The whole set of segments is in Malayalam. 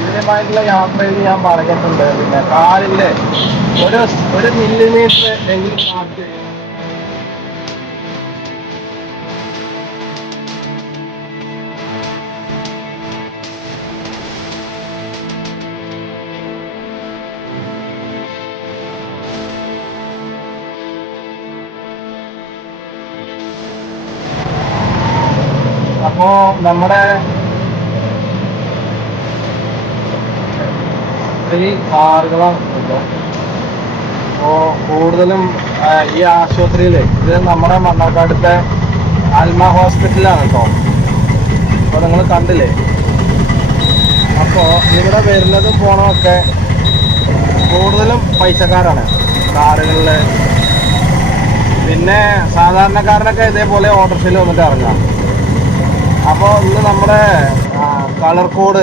ഇതിനുമായിട്ടുള്ള യാത്രയിൽ ഞാൻ പറഞ്ഞിട്ടുണ്ട്. പിന്നെ കാലിന്റെ ഒരു ഒരു മില്ലിമീറ്റർ എങ്കിലും ചെയ്യണം. അപ്പോ നമ്മുടെ ഈ കാറുകളാണ് ഇപ്പോൾ അപ്പോൾ കൂടുതലും ഈ ആശുപത്രിയിൽ ഇത് നമ്മുടെ മണ്ണാക്കാടത്തെ അൽമ ഹോസ്പിറ്റലാണ് കേട്ടോ അപ്പൊ നിങ്ങൾ കണ്ടില്ലേ? അപ്പോൾ ഇവിടെ വരുന്നതും പോണതൊക്കെ കൂടുതലും പൈസക്കാരാണ് കാറുകളിൽ. പിന്നെ സാധാരണക്കാരനൊക്കെ ഇതേപോലെ ഓട്ടോറിക്ഷയിൽ വന്നിട്ട് ഇറങ്ങാം അപ്പോൾ ഇന്ന് നമ്മുടെ കളർ കോഡ്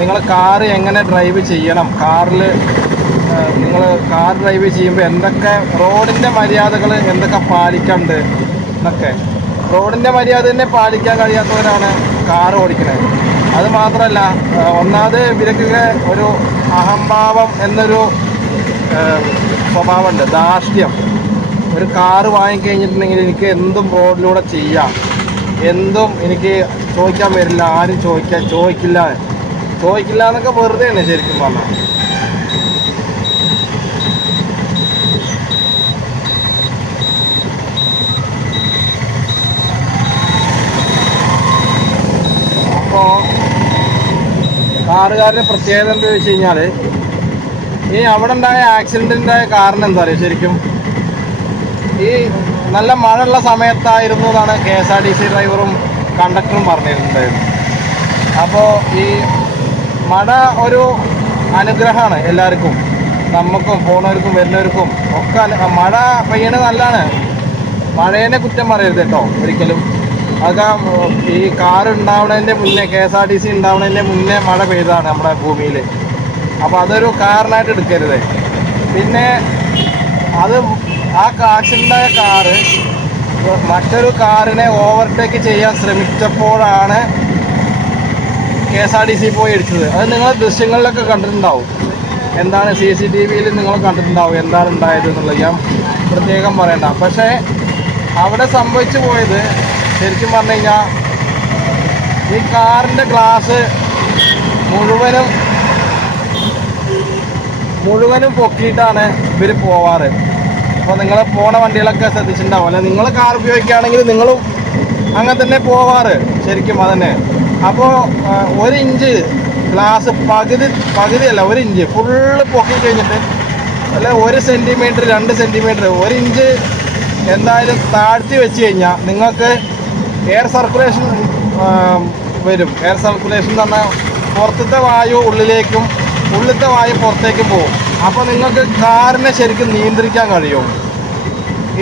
നിങ്ങൾ കാർ എങ്ങനെ ഡ്രൈവ് ചെയ്യണം? കാറിൽ നിങ്ങൾ കാർ ഡ്രൈവ് ചെയ്യുമ്പോൾ എന്തൊക്കെ റോഡിന്റെ മര്യാദകൾ എന്തൊക്കെ പാലിക്കണ്ട് എന്നൊക്കെ. റോഡിന്റെ മര്യാദ തന്നെ പാലിക്കാൻ കഴിയാത്തവരാണ് കാർ ഓടിക്കുന്നത് അത് മാത്രമല്ല ഒന്നാമത് ഇവരൊക്കെ ഒരു അഹംഭാവം എന്നൊരു സ്വഭാവമുണ്ട് ധാർഷ്ട്യം. ഒരു കാറ് വാങ്ങിക്കഴിഞ്ഞിട്ടുണ്ടെങ്കിൽ എനിക്ക് എന്തും റോഡിലൂടെ ചെയ്യാം. എന്തും എനിക്ക് ചോദിക്കാൻ വരില്ല ആരും ചോദിക്കാൻ ചോദിക്കില്ല. ചോദിക്കില്ല എന്നൊക്കെ വെറുതെ തന്നെ ശരിക്കും പറഞ്ഞാൽ അപ്പോൾ കാറുകാരുടെ പ്രത്യേകത എന്താ വെച്ച് കഴിഞ്ഞാൽ ഈ അവിടെ ഉണ്ടായ ആക്സിഡന്റിന്റെ കാരണം എന്താ പറയുക ശരിക്കും? ഈ നല്ല മഴ ഉള്ള സമയത്തായിരുന്നു എന്നാണ് K S R T C ഡ്രൈവറും കണ്ടക്ടറും പറഞ്ഞിരുന്നുണ്ടായിരുന്നു അപ്പോൾ ഈ മഴ ഒരു അനുഗ്രഹമാണ് എല്ലാവർക്കും. നമുക്കും പോണവർക്കും വരുന്നവർക്കും ഒക്കെ മഴ പെയ്യണത് നല്ലതാണ്. മഴേനെ കുറ്റം പറയരുത് കേട്ടോ ഒരിക്കലും. അതൊക്കെ ഈ കാർ ഉണ്ടാവണതിന്റെ മുന്നേ K S R T C ഉണ്ടാവണതിന്റെ മുന്നേ മഴ പെയ്തതാണ് നമ്മുടെ ഭൂമിയിൽ അപ്പോൾ അതൊരു കാറിനായിട്ട് എടുക്കരുത്. പിന്നെ അത് ആ ആക്സിഡന്റായ കാറ് മറ്റൊരു കാറിനെ ഓവർടേക്ക് ചെയ്യാൻ ശ്രമിച്ചപ്പോഴാണ് K S R T C പോയി ഇടിച്ചത്. അത് നിങ്ങൾ ദൃശ്യങ്ങളിലൊക്കെ കണ്ടിട്ടുണ്ടാവും. എന്താണ് സി സി ടി വിയിൽ നിങ്ങൾ കണ്ടിട്ടുണ്ടാവും. എന്താണ് ഉണ്ടായത് എന്നുള്ളത്. ഞാൻ പ്രത്യേകം പറയണ്ട. പക്ഷേ അവിടെ സംഭവിച്ചു പോയത് ശരിക്കും പറഞ്ഞു കഴിഞ്ഞാൽ ഈ കാറിന്റെ ഗ്ലാസ് മുഴുവനും മുഴുവനും പൊക്കിയിട്ടാണ് ഇവർ പോവാറ്. അപ്പോൾ നിങ്ങൾ പോണ വണ്ടികളൊക്കെ ശ്രദ്ധിച്ചിട്ടുണ്ടാവും. അല്ലെ നിങ്ങൾ കാർ ഉപയോഗിക്കുകയാണെങ്കിൽ നിങ്ങളും അങ്ങനെ തന്നെ പോവാറ്. ശരിക്കും അതന്നെ. അപ്പോൾ ഒരു ഇഞ്ച് ഗ്ലാസ് പകുതി പകുതിയല്ല ഒരു ഇഞ്ച് ഫുള്ള് പൊക്കി കഴിഞ്ഞിട്ട് അല്ല ഒരു സെന്റിമീറ്റർ രണ്ട് സെന്റിമീറ്റർ ഒരു ഇഞ്ച് എന്തായാലും താഴ്ത്തി വെച്ച് കഴിഞ്ഞാൽ നിങ്ങൾക്ക് എയർ സർക്കുലേഷൻ വരും. എയർ സർക്കുലേഷൻ എന്ന് പറഞ്ഞാൽ പുറത്തത്തെ വായു ഉള്ളിലേക്കും ഉള്ളിലത്തെ വായു പുറത്തേക്കും പോകും. അപ്പോൾ നിങ്ങൾക്ക് കാറിനെ ശരിക്കും നിയന്ത്രിക്കാൻ കഴിയും.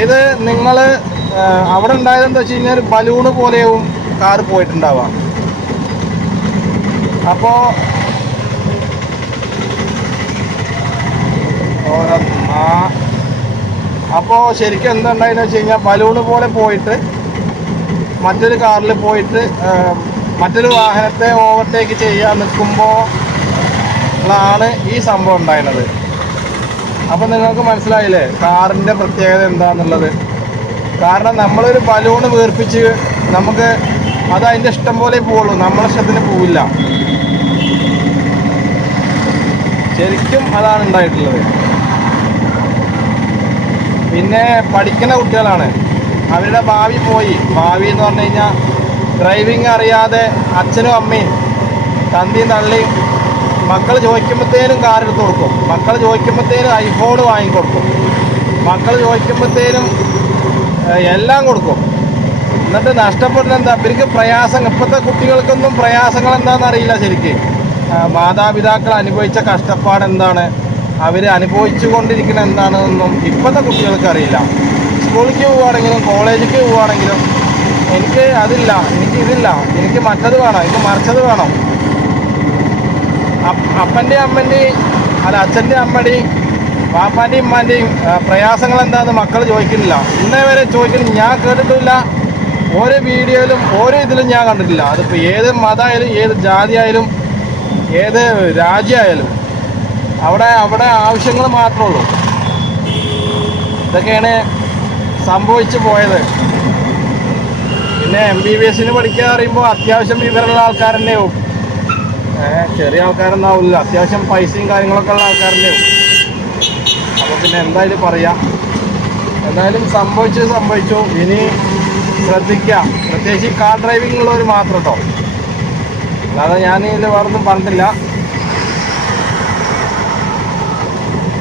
ഇത് നിങ്ങൾ അവിടെ ഉണ്ടായതെന്ന് വെച്ച് കഴിഞ്ഞാൽ ബലൂണ് പോലെയും കാർ പോയിട്ടുണ്ടാവാം. അപ്പോൾ അപ്പോ ശരിക്കും എന്തുണ്ടായെന്ന് വെച്ച് കഴിഞ്ഞാൽ ബലൂണ് പോലെ പോയിട്ട് മറ്റൊരു കാറിൽ പോയിട്ട് മറ്റൊരു വാഹനത്തെ ഓവർടേക്ക് ചെയ്യാൻ നിൽക്കുമ്പോൾ ാണ് ഈ സംഭവം ഉണ്ടായിരുന്നത്. അപ്പം നിങ്ങൾക്ക് മനസ്സിലായില്ലേ? കാറിന്റെ പ്രത്യേകത എന്താണെന്നുള്ളത് കാരണം നമ്മളൊരു ബലൂണ് വീർപ്പിച്ച് നമുക്ക് അത് അതിന്റെ ഇഷ്ടം പോലെ പോവുള്ളൂ. നമ്മളെ ഇഷ്ടത്തിന് പോവില്ല. ശരിക്കും അതാണ് ഉണ്ടായിട്ടുള്ളത്. പിന്നെ പഠിക്കുന്ന കുട്ടികളാണ്. അവരുടെ ഭാവി പോയി. ഭാവി എന്ന് പറഞ്ഞു കഴിഞ്ഞാൽ ഡ്രൈവിംഗ് അറിയാതെ അച്ഛനും അമ്മയും തന്തിയും തള്ളിയും മക്കൾ ചോദിക്കുമ്പോഴത്തേനും കാർ എടുത്ത് കൊടുക്കും. മക്കൾ ചോദിക്കുമ്പോഴത്തേനും ഐഫോൺ വാങ്ങിക്കൊടുക്കും മക്കൾ ചോദിക്കുമ്പോഴത്തേനും എല്ലാം കൊടുക്കും. എന്നിട്ട് നഷ്ടപ്പെടുന്ന എന്താ? ഇവർക്ക് പ്രയാസം ഇപ്പോഴത്തെ കുട്ടികൾക്കൊന്നും പ്രയാസങ്ങൾ എന്താണെന്ന് അറിയില്ല ശരിക്ക്. മാതാപിതാക്കൾ അനുഭവിച്ച കഷ്ടപ്പാട് എന്താണ്? അവർ അനുഭവിച്ചു കൊണ്ടിരിക്കുന്ന എന്താണെന്നൊന്നും ഇപ്പോഴത്തെ കുട്ടികൾക്ക് അറിയില്ല. സ്കൂളിലേക്ക് പോവുകയാണെങ്കിലും കോളേജിലേക്ക് പോവുകയാണെങ്കിലും എനിക്ക് അതില്ല എനിക്ക് ഇതില്ല എനിക്ക് മറ്റത് വേണം എനിക്ക് മറിച്ചത് വേണം. അപ്പന്റെ അമ്മന്റെ അല്ല അച്ഛന്റെ അമ്മയുടെയും പാപ്പാന്റെയും ഉമ്മാന്റെയും പ്രയാസങ്ങൾ എന്താണെന്ന് മക്കൾ ചോദിക്കുന്നില്ല. ഇന്നേ വരെ ചോദിക്കുന്നു ഞാൻ കേട്ടിട്ടില്ല. ഓരോ വീഡിയോയിലും ഓരോ ഇതിലും ഞാൻ കണ്ടിട്ടില്ല. അതിപ്പോൾ ഏത് മതമായാലും ഏത് ജാതി ആയാലും ഏത് രാജ്യമായാലും അവിടെ അവിടെ ആവശ്യങ്ങൾ മാത്രമേ ഉള്ളൂ. ഇതൊക്കെയാണ് സംഭവിച്ചു പോയത്. പിന്നെ എം ബി ബി എസിന് പഠിക്കുക പറയുമ്പോൾ അത്യാവശ്യം വിവരമുള്ള ഏഹ് ചെറിയ ആൾക്കാരൊന്നാവില്ല അത്യാവശ്യം പൈസയും കാര്യങ്ങളൊക്കെ ഉള്ള ആൾക്കാരുണ്ടാവും അപ്പോൾ പിന്നെ എന്തായാലും പറയാം? എന്തായാലും സംഭവിച്ചത് സംഭവിച്ചു. ഇനി ശ്രദ്ധിക്കുക പ്രത്യേകിച്ച് കാർ ഡ്രൈവിംഗ് ഉള്ളവർ മാത്രം കേട്ടോ അല്ലാതെ ഞാൻ ഇതിൽ വേറൊന്നും പറഞ്ഞിട്ടില്ല.